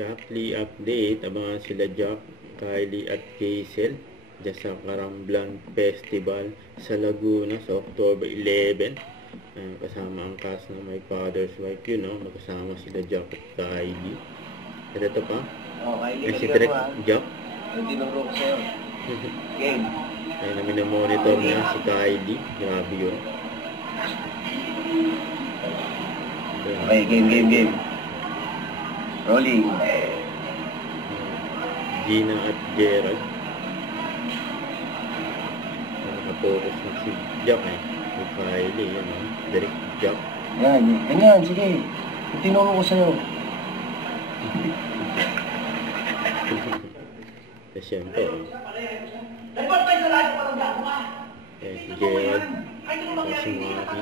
Jack Lee update. Abangan sila Jack, Kylie at Hazel dyan sa Karamblan Festival sa Laguna sa October 11. Kasama ang cast ng My Father's Wife, yun, no? Magkasama sila Jack at Kylie. At ito pa, Kylie, si Trek Jack. yung tinuro ko sa'yo. Game. Ayun na minamonitor niya si Kylie. Grabe yun. Okay, game. Rolling. Gina at Gerald. Nakapokus na si Jack si Kylie, yun, no? Direct Jack. Yan, ganyan, sige. Yung tinuro ko sa'yo. Tapos syempre, si Gerald, tapos si Maki.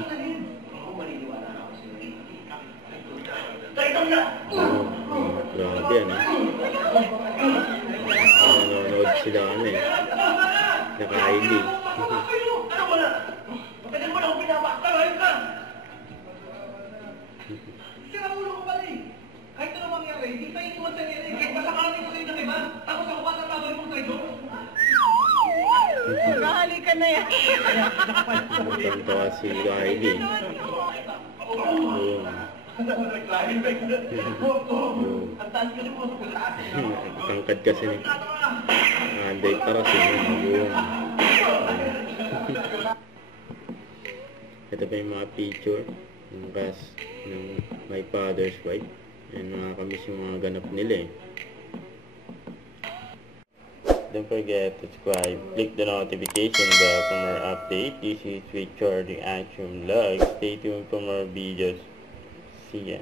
Grabe yan, nanonood sila na Kylie. Sira ulo ko pala eh. Kahit ano mangyari, hindi tayo iniwan sa nila eh. Kahit masakaling ko sa inyo, diba? Tapos ako pa natawag mong tayo. Nahalikan na yan. Tanta si Kylie. Ang taas ko mo. Tangkad kasi ni Anday para si ito pa yung mga picture ng cast ng My Father's Wife. Yan, nakakamiss yung mga ganap nila eh. Don't forget to subscribe, click the notification bell for more updates. This is Richard the Action Vlog. Stay tuned for more videos. See ya.